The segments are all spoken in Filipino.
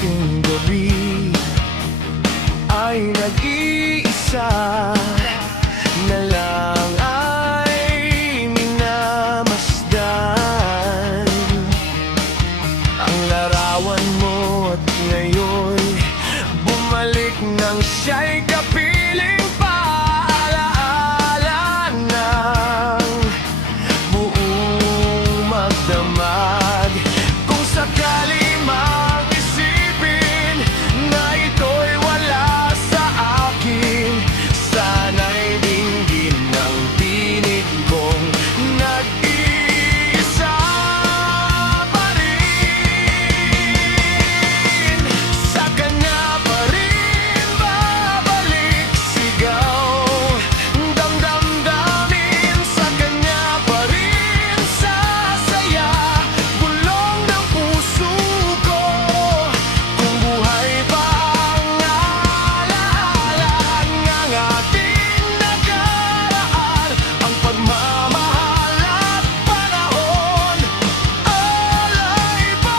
aking gabi ay nag-iisa na lang ay minamasdan ang larawan mo at ngayon bumalik nang siya'y kapiling paalaala ng buong magdamag. Kung sakali mang isipin na ito'y wala sa akin, sana'y dinggin ang tinig kong nag-iisa pa rin. Sa kanya pa rin babalik sigaw, damdamdamin. Sa kanya pa rin sasaya, bulong ng puso ko. Kung buhay pa ang alaala ng ating nakaraan, ang pagmamahal at panahon alay pa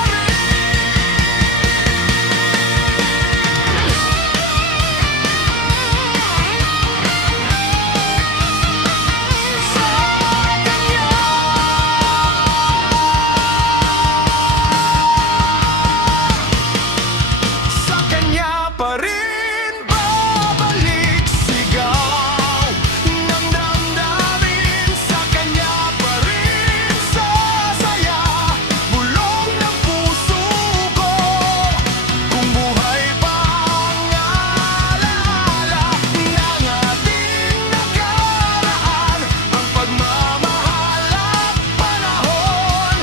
sa kanya pa rin babalik sigaw ng damdamin. Sa kanya pa rin sasaya, bulong ng puso ko. Kung buhay pa ang alaala ng ating nakaraan, ang pagmamahal at panahon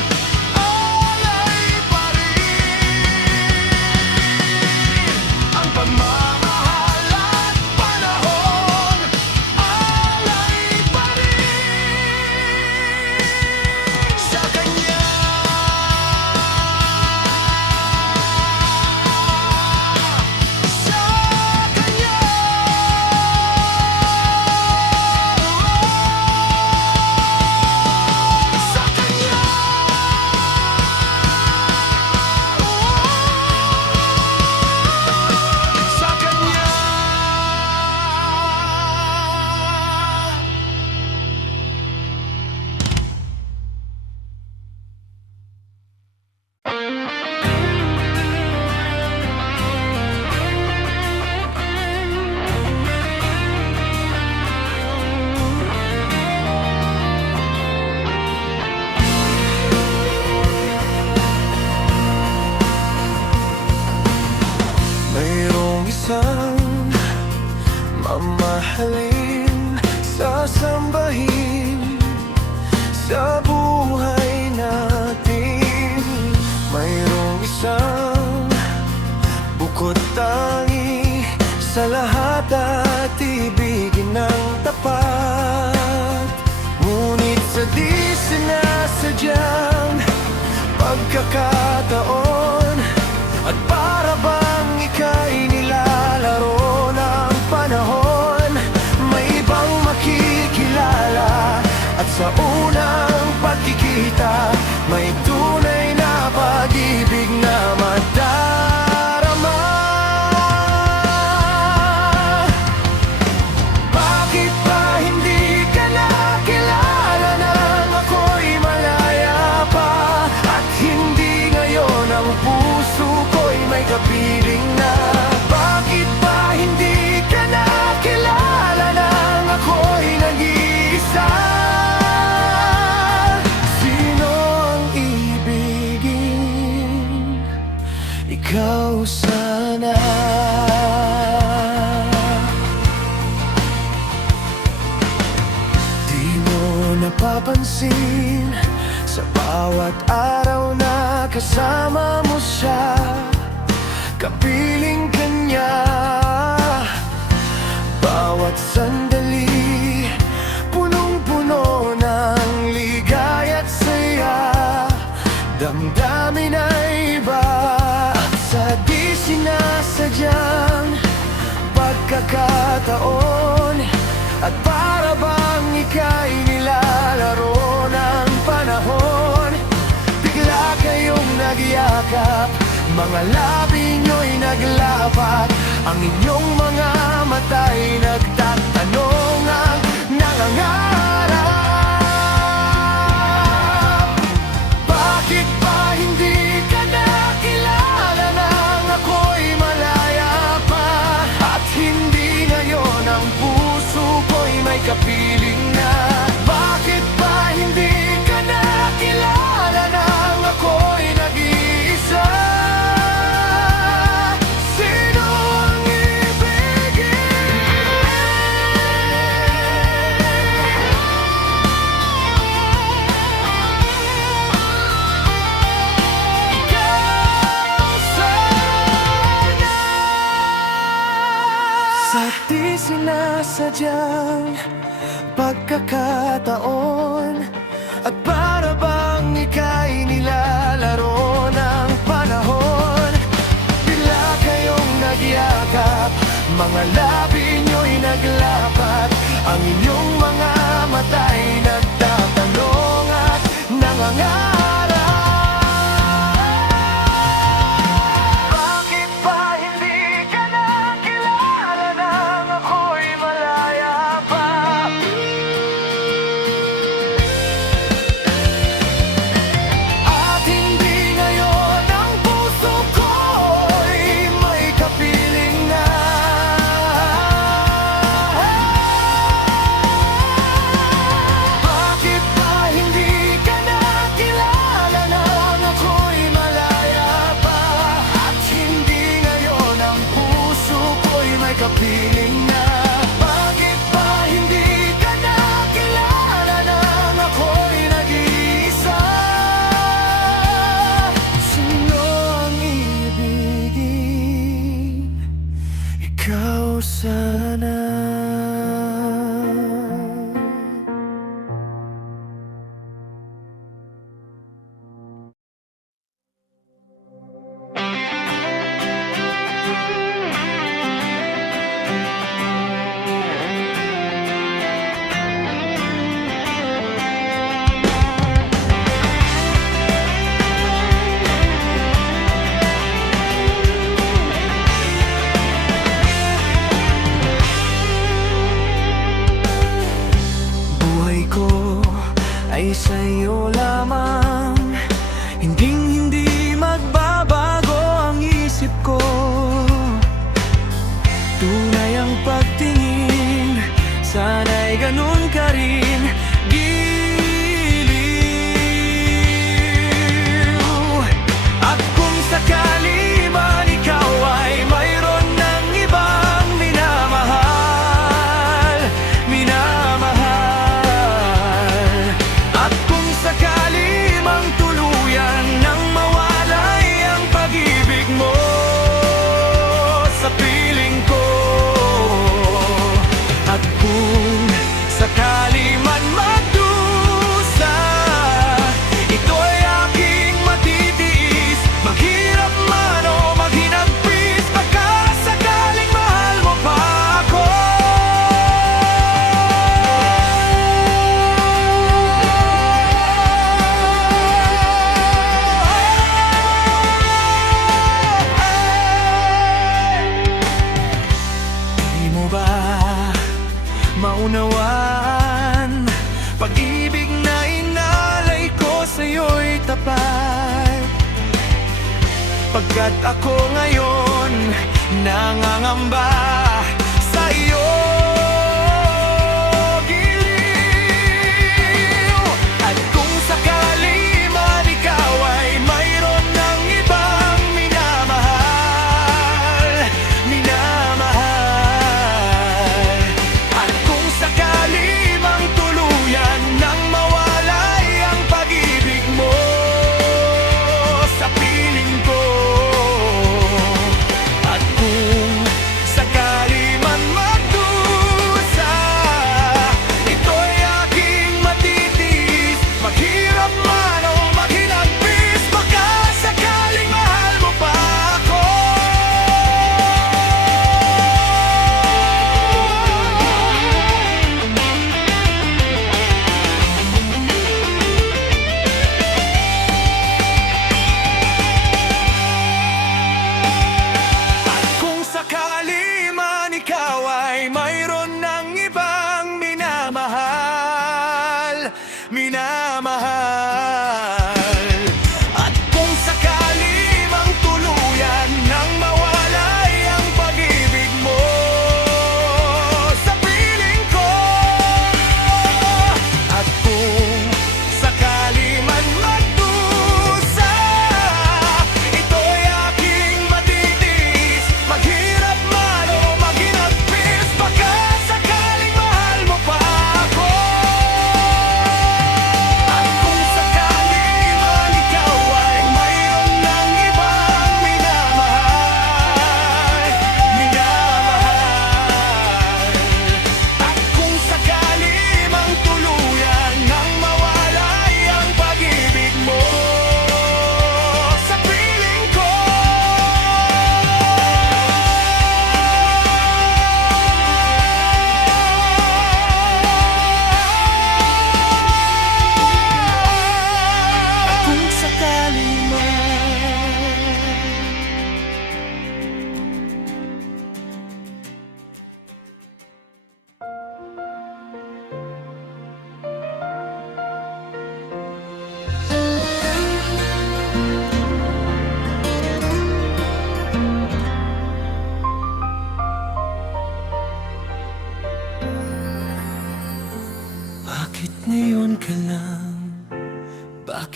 alay pa rin. Ang pagmamahal at panahon alay pa rin sa kanya. Sa kanya. Sa kanya. Sa kanya. Mayroong isang mamahalin, sasambahin sa buhay natin. Mayroong isang bukod tangi sa lahat at ibigin ng tapat. Ngunit sa di sinasadyang pagkakataon, at para bang ika'y nilalaro ng panahon, may ibang makikilala. At sa unang pagkikita, may tunay na pag-ibig na madarama. Bakit ba hindi ka nakilala nang ako'y malaya pa? At hindi ngayon ang puso ko'y may kapiling na? Bakit ba hindi ka nakilala nang ako'y nag-iisa? Sino ang ibigin? Ikaw sana. Di mo napapansin sa bawat araw na kasama mo siya, kapiling ka niya. Bawat sandali punong-puno ng ligaya at saya, damdamin ay iba. At sa di sinasadyang pagkakataon, at para bang ika'y nilalaro ng panahon, bigla kayong nagyakap mga labi nyo'y naglapat, ang inyong mga mata'y nagtatanong, ang nangangarap. Bakit ba hindi ka nakilala nang ako'y malaya pa? At hindi ngayon ang puso ko'y may kapiling na? Bakit ba hindi ka nakilala nang ako'y nag-iisa? Sino ang ibigin? Ikaw sana. Sa di sinasadyang pagkakataon, at para bang ika'y nilalaro ng panahon, bigla kayong nagyakap, mga labi nyo'y naglapat, ang inyong mga mata'y nagtatanong at nangangarap. Bakit ba hindi ka nakilala nang ako'y malaya pa? At hindi ngayon ang puso ko'y may kapiling na? Bakit ba hindi ka nakilala nang ako'y malaya pa? At hindi ngayon ang puso ko'y may kapiling na? Bakit ba hindi ka nakilala nang ako'y nag-iisa? Sino ang ibigin? Ikaw sana. Buhay ko ay sa'yo lamang, hindi magbabago ang isip ko. Tunay ang pagtingin, sana'y ganun ka rin, giliw. At kung sakali man ikaw ay mayroon ng ibang minamahal, at kung sakali mang tuluyan nang mawalay ang pag-ibig mo sa piling ko, at kung sakali man magdusa, ito'y aking matitiis, maghirap man o maghinagpis, baka sakaling mahal mo pa ako. Di mo ba maunawaan, pag-ibig na inalay ko sa'yo'y tapat? Pagkat ako ngayon nangangamba sa iyo, giliw. At kung sakali man ikaw ay mayroon ng ibang minamahal, at kung sakali mang tuluyan nang mawalay ang pag-ibig mo sa piling ko, at kung sakali man magdusa,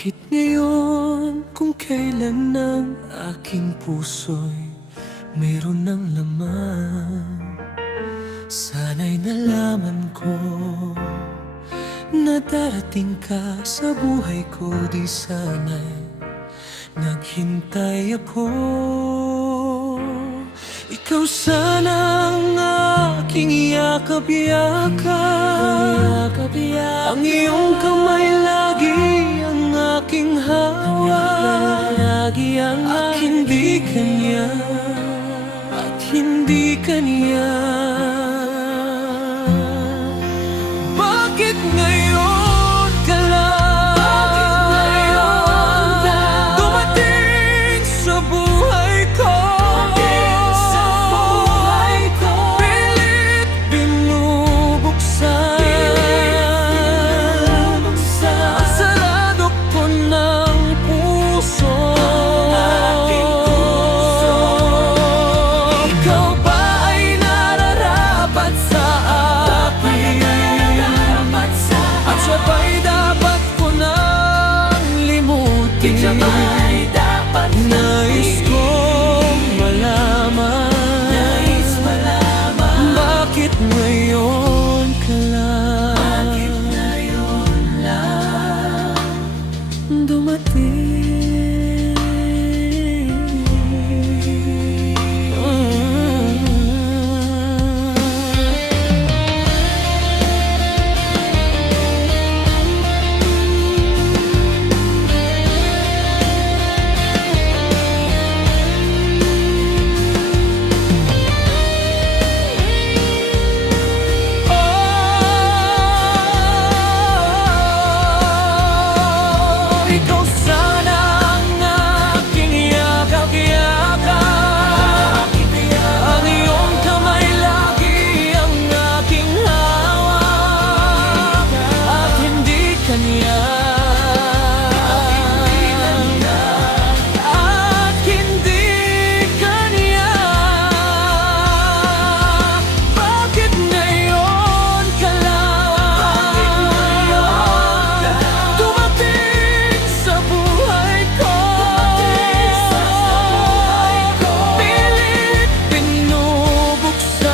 Bakit ngayon kung kailan ng aking puso'y mayroon ng laman? Sana'y nalaman ko na darating ka sa buhay ko. Di sana'y naghintay ako. Ikaw sana ang aking yakap-yakap, ang iyong kamay lagi ang aking hawak. At hindi kanya, at hindi kanya. Bakit ngayon ka lang dumating sa buhay ko? Pilit binubuksan ang sarado ko ng puso. Ikaw ba ay nararapat sa akin? At siya ba'y dapat ko nang limutin? Nais kong malaman, bakit ngayon ka lang dumating? Ikaw sana ang aking yakap-yakap, ang iyong kamay lagi ang aking hawak. At hindi kanya, at hindi kanya. Bakit ngayon ka lang dumating sa buhay ko? Pilit binubuksan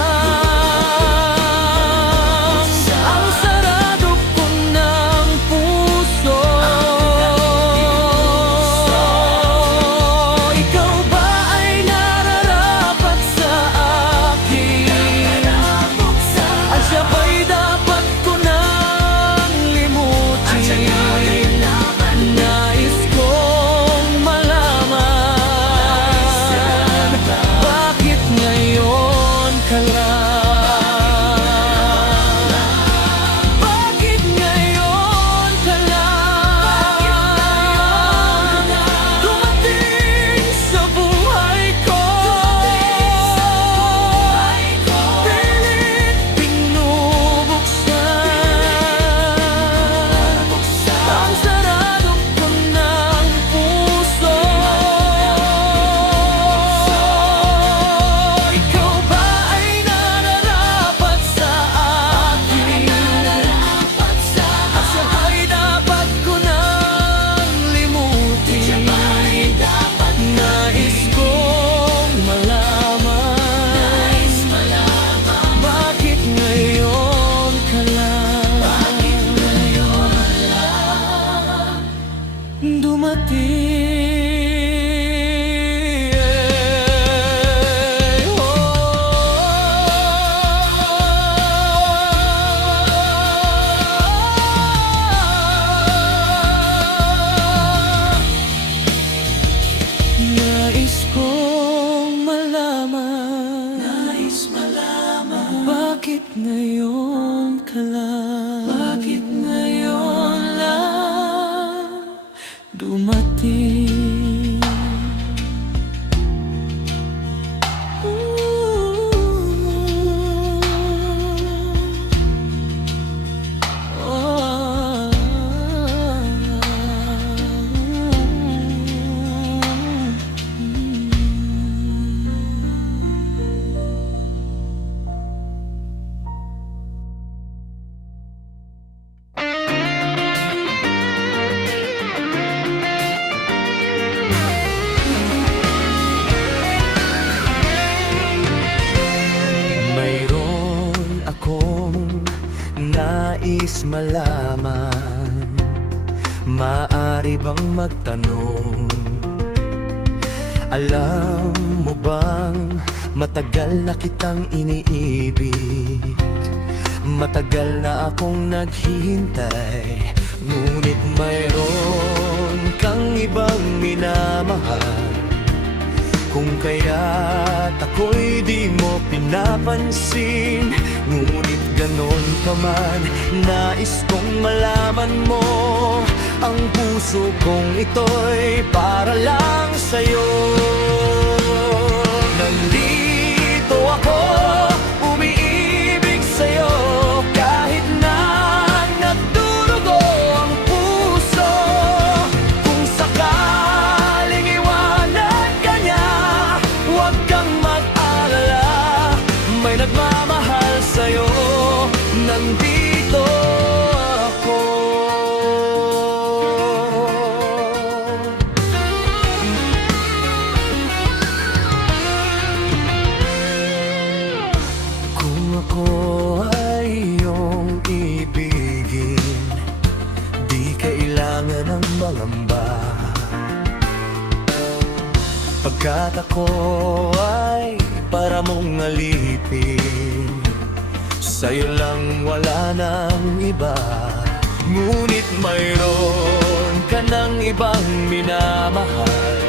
ang sarado ko ng puso. Ikaw ba ay nararapat sa akin? At siya ba'y dapat ko nang limutin? Nais kong malaman, bakit ngayon ka lang? Bakit ngayon ka lang dumating sa buhay ko? Pilit binubuksan ang sarado ko ng puso. Ikaw ba ay nararapat sa akin? At siya ba'y dapat ko nang limutin? Nais kong malaman, bakit ngayon ka lang dumating? Nais kong malaman, bakit ngayon ka lang? Bakit ngayon lang dumating? malaman, maaari bang magtanong? Alam mo bang matagal na kitang iniibig? Matagal na akong naghihintay, ngunit mayroon kang ibang minamahal. Kung kaya't ako'y di mo pinapansin, ngunit ganon pa man, nais kong malaman mo, ang puso kong ito'y para lang sa'yo. Nandito ako, umiibig sa'yo, kahit na nagdurugo ang puso. Kung sakaling iwanan ka niya, huwag kang mag-alala, may nagmamahal sa'yo. Nandito ako. Kung ako ay iyong ibigin, di kailangan ng mangamba, pagkat ako ay para mong alipin. Sa'yo lang wala nang iba, ngunit mayroon ka ng ibang minamahal.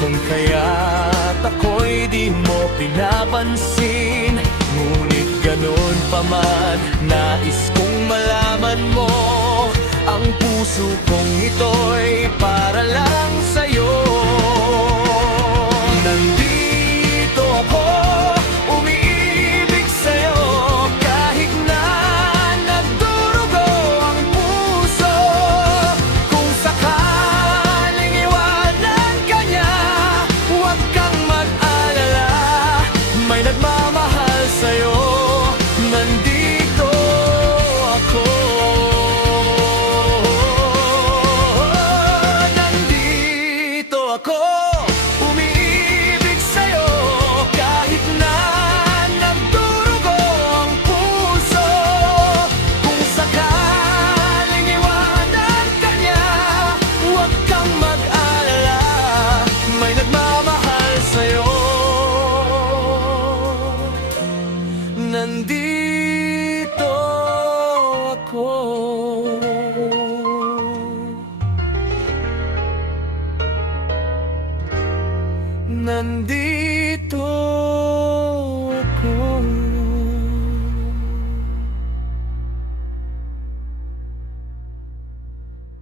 Kung kaya't ako'y di mo pinapansin, ngunit ganon pa man, nais kong malaman mo, ang puso kong ito'y para lang sa'yo. Nandito ako, umiibig sa'yo, kahit na nagdurugo ang puso. Kung sakaling iwanan ka niya, huwag kang mag-alala, may nagmamahal sa'yo. Nandito ako. Nandito ako, umiibig sa'yo, kahit na nagdurugo ang puso. Kung sakaling iwanan ka niya, huwag kang mag-alala, may nagmamahal sa'yo. Nandito ako. Nandito